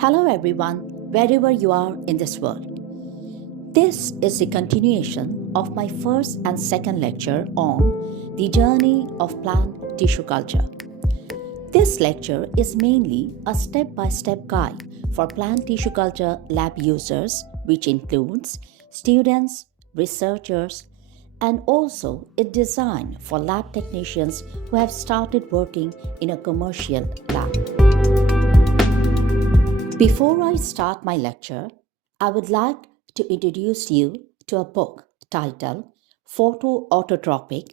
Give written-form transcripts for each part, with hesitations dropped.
Hello, everyone, wherever you are in this world. This is the continuation of my first and second lecture on the journey of plant tissue culture. This lecture is mainly a step by step guide for plant tissue culture lab users, which includes students, researchers, and also it designed for lab technicians who have started working in a commercial lab. Before I start my lecture, I would like to introduce you to a book titled Photoautotropic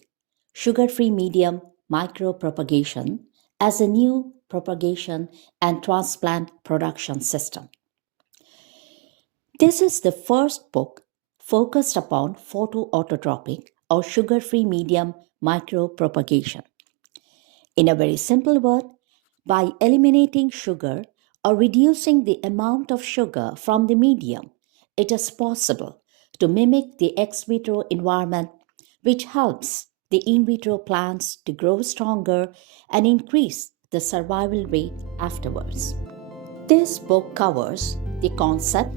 Sugar Free Medium Micropropagation as a New Propagation and Transplant Production System. This is the first book focused upon photoautotropic or sugar free medium micropropagation. In a very simple word, by eliminating sugar or reducing the amount of sugar from the medium, it is possible to mimic the ex vitro environment, which helps the in vitro plants to grow stronger and increase the survival rate afterwards. This book covers the concept,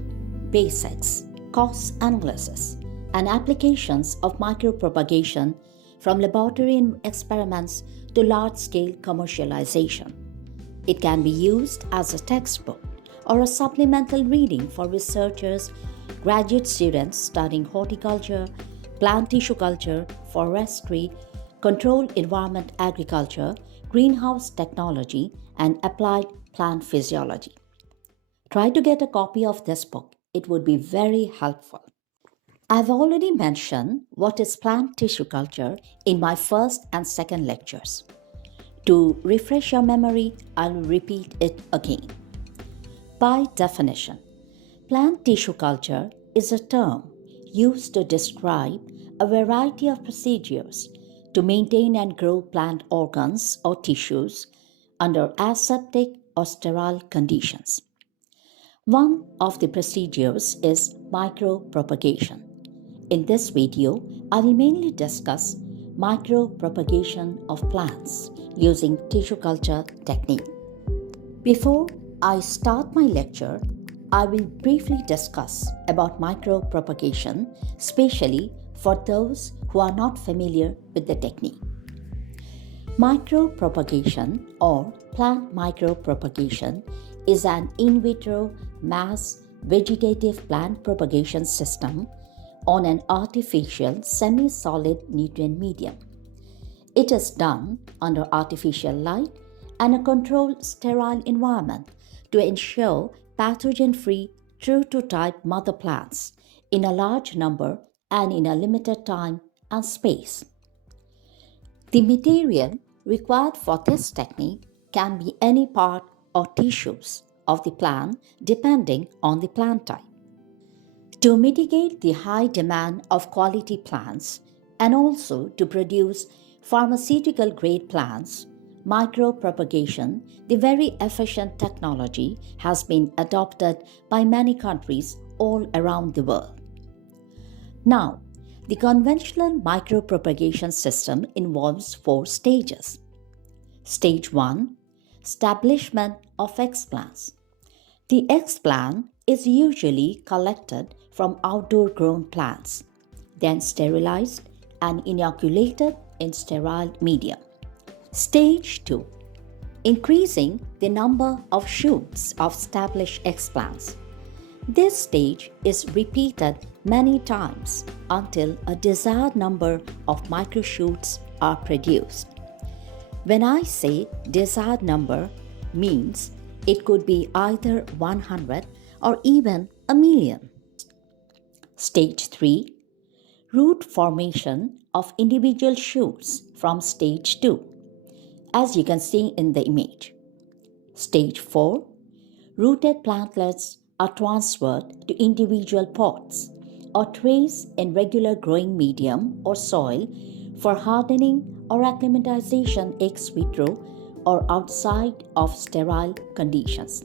basics, cost analysis, and applications of micropropagation from laboratory experiments to large-scale commercialization. It can be used as a textbook or a supplemental reading for researchers, graduate students studying horticulture, plant tissue culture, forestry, controlled environment agriculture, greenhouse technology, and applied plant physiology. Try to get a copy of this book. It would be very helpful. I've already mentioned what is plant tissue culture in my first and second lectures. To refresh your memory, I'll repeat it again. By definition, plant tissue culture is a term used to describe a variety of procedures to maintain and grow plant organs or tissues under aseptic or sterile conditions. One of the procedures is micropropagation. In this video, I will mainly discuss micropropagation of plants using tissue culture technique. Before I start my lecture, I will briefly discuss about micropropagation, especially for those who are not familiar with the technique. Micropropagation or plant micropropagation is an in vitro mass vegetative plant propagation system on an artificial semi-solid nutrient medium. It is done under artificial light and a controlled sterile environment to ensure pathogen-free, true-to-type mother plants in a large number and in a limited time and space. The material required for this technique can be any part or tissues of the plant depending on the plant type. To mitigate the high demand of quality plants and also to produce pharmaceutical grade plants, micropropagation, the very efficient technology, has been adopted by many countries all around the world. Now, the conventional micropropagation system involves 4 stages. Stage 1, establishment of explants. The explant is usually collected from outdoor grown plants, then sterilized and inoculated in sterile medium. Stage 2, increasing the number of shoots of established explants. This stage is repeated many times until a desired number of microshoots are produced. When I say desired number, means it could be either 100 or even a million. Stage 3, root formation of individual shoots from stage 2, as you can see in the image. Stage 4, rooted plantlets are transferred to individual pots or trays in regular growing medium or soil for hardening or acclimatization ex vitro or outside of sterile conditions.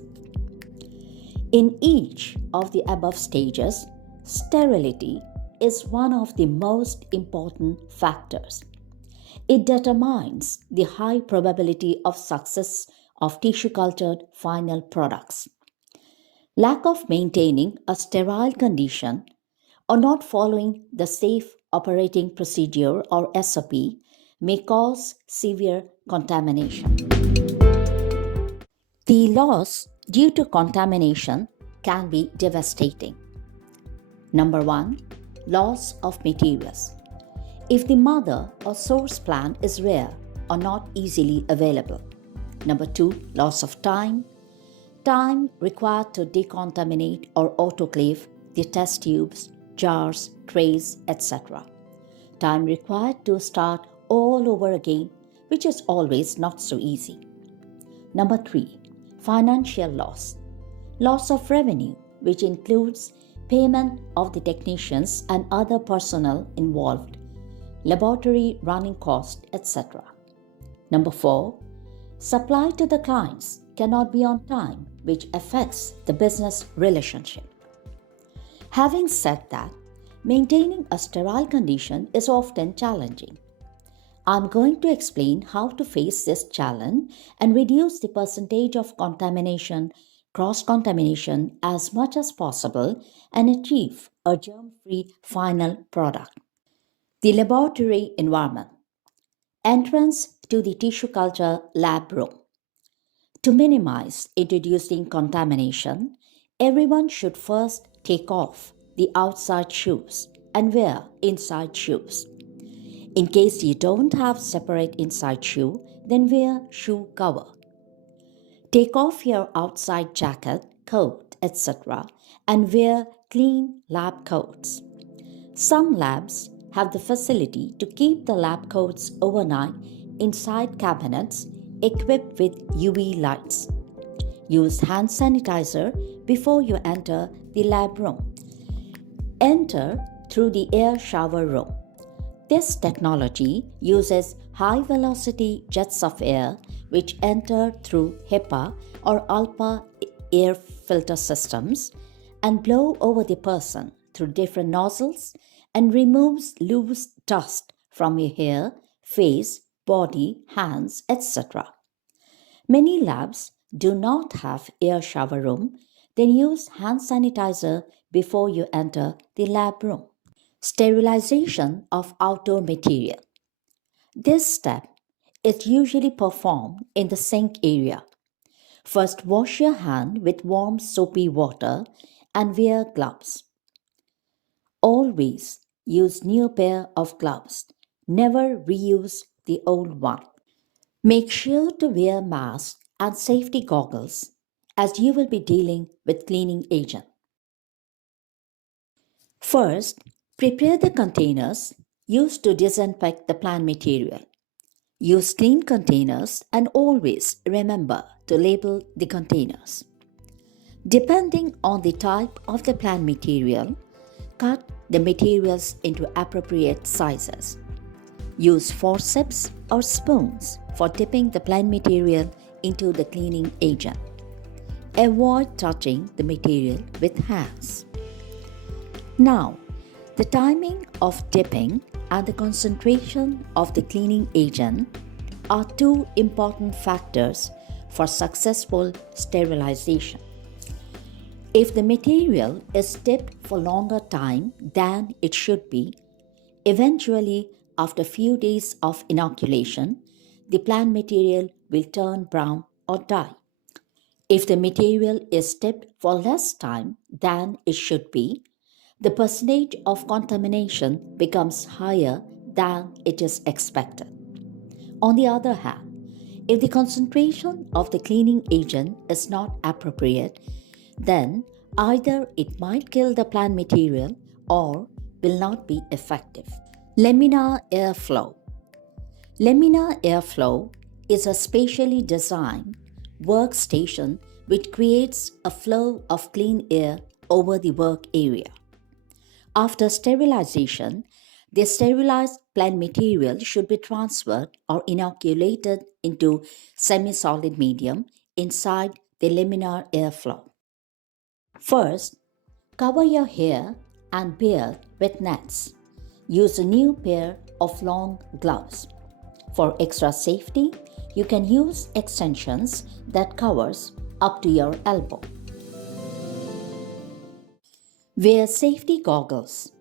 In each of the above stages, sterility is one of the most important factors. It determines the high probability of success of tissue cultured final products. Lack of maintaining a sterile condition or not following the safe operating procedure or SOP may cause severe contamination. The loss due to contamination can be devastating. Number one, loss of materials. If the mother or source plant is rare or not easily available. Number two, loss of time. Time required to decontaminate or autoclave the test tubes, jars, trays, etc. Time required to start all over again, which is always not so easy. Number three, financial loss. Loss of revenue, which includes payment of the technicians and other personnel involved, laboratory running costs, etc. Number four, supply to the clients cannot be on time, which affects the business relationship. Having said that, maintaining a sterile condition is often challenging. I'm going to explain how to face this challenge and reduce the percentage of contamination, cross-contamination as much as possible and achieve a germ-free final product. The laboratory environment. Entrance to the tissue culture lab room. To minimize introducing contamination, everyone should first take off the outside shoes and wear inside shoes. In case you don't have separate inside shoe, then wear shoe cover. Take off your outside jacket, coat, etc. and wear clean lab coats. Some labs have the facility to keep the lab coats overnight inside cabinets equipped with UV lights. Use hand sanitizer before you enter the lab room. Enter through the air shower room. This technology uses high-velocity jets of air which enter through HEPA or ALPA air filter systems and blow over the person through different nozzles and removes loose dust from your hair, face, body, hands, etc. Many labs do not have air shower room, then use hand sanitizer before you enter the lab room. Sterilization of outdoor material. This step is usually performed in the sink area. First, wash your hand with warm soapy water and wear gloves. Always use new pair of gloves. Never reuse the old one. Make sure to wear mask and safety goggles as you will be dealing with cleaning agent. First, prepare the containers used to disinfect the plant material. Use clean containers and always remember to label the containers. Depending on the type of the plant material, cut the materials into appropriate sizes. Use forceps or spoons for dipping the plant material into the cleaning agent. Avoid touching the material with hands. Now, the timing of dipping and the concentration of the cleaning agent are two important factors for successful sterilization. If the material is dipped for longer time than it should be, eventually after a few days of inoculation, the plant material will turn brown or die. If the material is dipped for less time than it should be, the percentage of contamination becomes higher than it is expected. On the other hand, if the concentration of the cleaning agent is not appropriate, then either it might kill the plant material or will not be effective. Laminar airflow. Laminar airflow is a specially designed workstation which creates a flow of clean air over the work area. After sterilization, the sterilized plant material should be transferred or inoculated into semi-solid medium inside the laminar airflow. First, cover your hair and beard with nets. Use a new pair of long gloves. For extra safety, you can use extensions that covers up to your elbow. Wear safety goggles.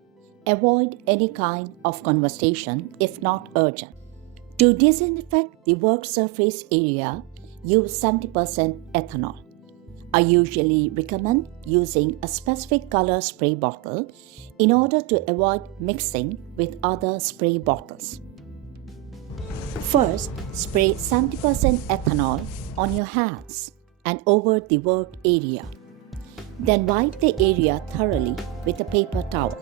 Avoid any kind of conversation if not urgent. To disinfect the work surface area, use 70% ethanol. I usually recommend using a specific color spray bottle in order to avoid mixing with other spray bottles. First, spray 70% ethanol on your hands and over the work area. Then wipe the area thoroughly with a paper towel.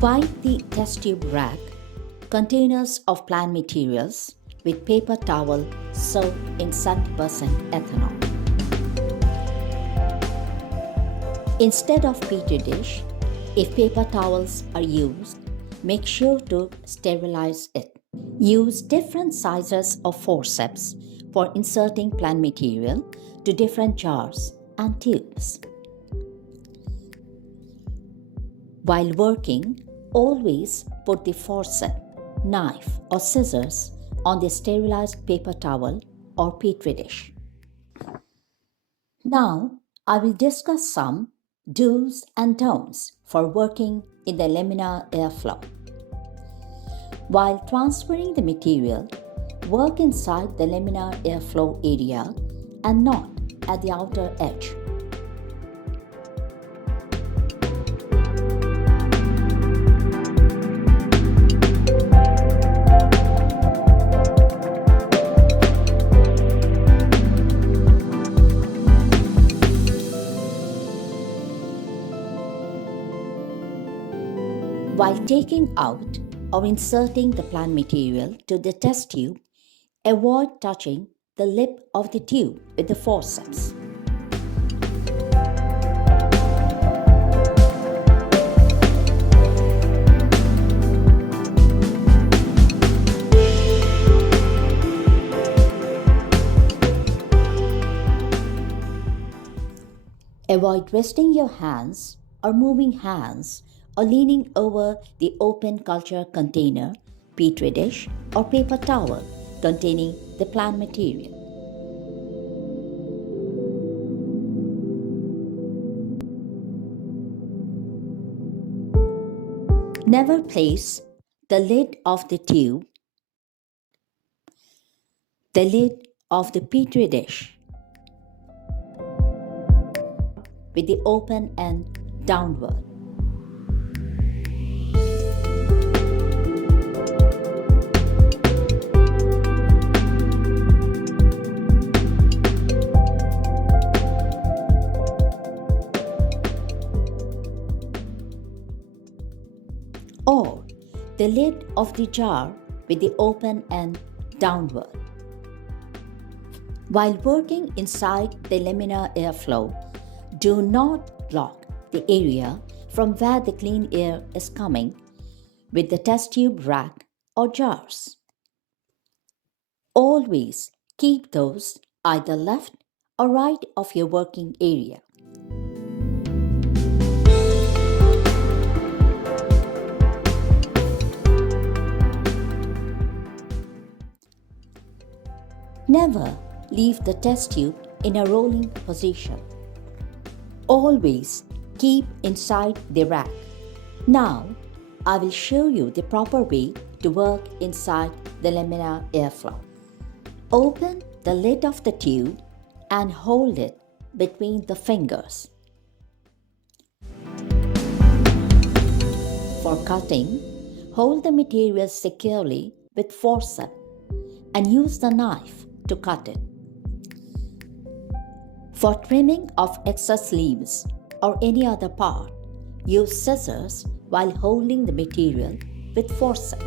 Wipe the test tube rack, containers of plant materials with paper towel soaked in 70% ethanol. Instead of petri dish, if paper towels are used, make sure to sterilize it. Use different sizes of forceps for inserting plant material to different jars and tubes. While working, always put the forceps, knife or scissors on the sterilized paper towel or petri dish. Now, I will discuss some do's and don'ts for working in the laminar airflow. While transferring the material, work inside the laminar airflow area and not at the outer edge. While taking out or inserting the plant material to the test tube, avoid touching the lip of the tube with the forceps. Avoid resting your hands or moving hands or leaning over the open culture container, petri dish, or paper towel containing the plant material. Never place the lid of the tube, the lid of the petri dish with the open end downward. Or the lid of the jar with the open end downward. While working inside the laminar airflow, do not block the area from where the clean air is coming with the test tube rack or jars. Always keep those either left or right of your working area. Never leave the test tube in a rolling position. Always keep inside the rack. Now, I will show you the proper way to work inside the laminar airflow. Open the lid of the tube and hold it between the fingers. For cutting, hold the material securely with forceps and use the knife to cut it. For trimming of excess leaves or any other part, use scissors while holding the material with forceps.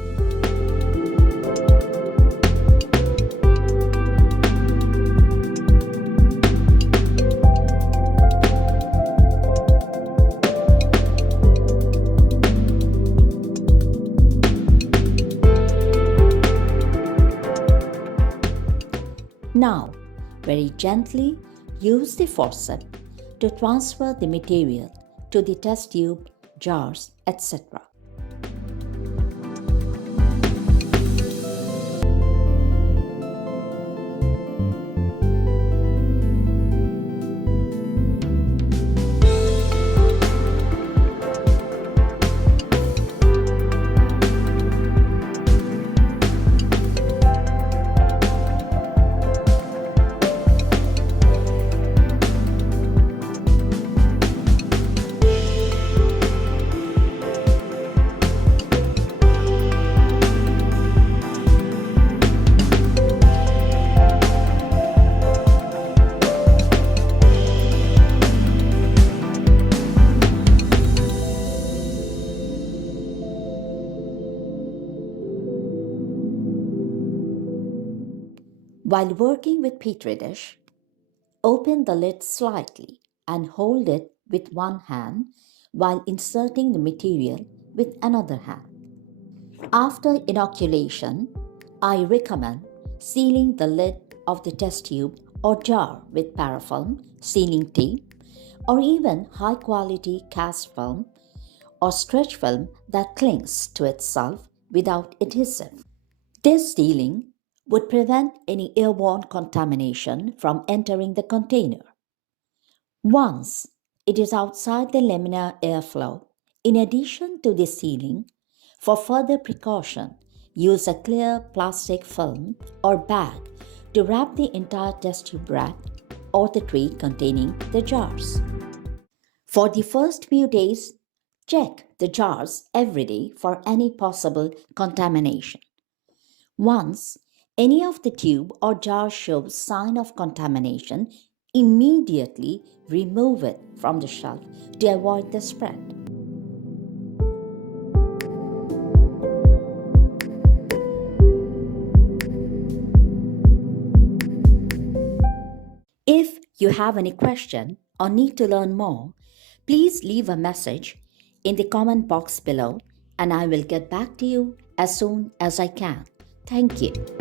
Now, very gently use the forceps to transfer the material to the test tube, jars, etc. While working with Petri dish, open the lid slightly and hold it with one hand while inserting the material with another hand. After inoculation, I recommend sealing the lid of the test tube or jar with parafilm, sealing tape, or even high quality cast film or stretch film that clings to itself without adhesive. This sealing would prevent any airborne contamination from entering the container. Once it is outside the laminar airflow, in addition to the sealing, for further precaution, use a clear plastic film or bag to wrap the entire test tube rack or the tray containing the jars. For the first few days, check the jars every day for any possible contamination. Once any of the tube or jar shows sign of contamination, immediately remove it from the shelf to avoid the spread. If you have any question or need to learn more, please leave a message in the comment box below and I will get back to you as soon as I can. Thank you.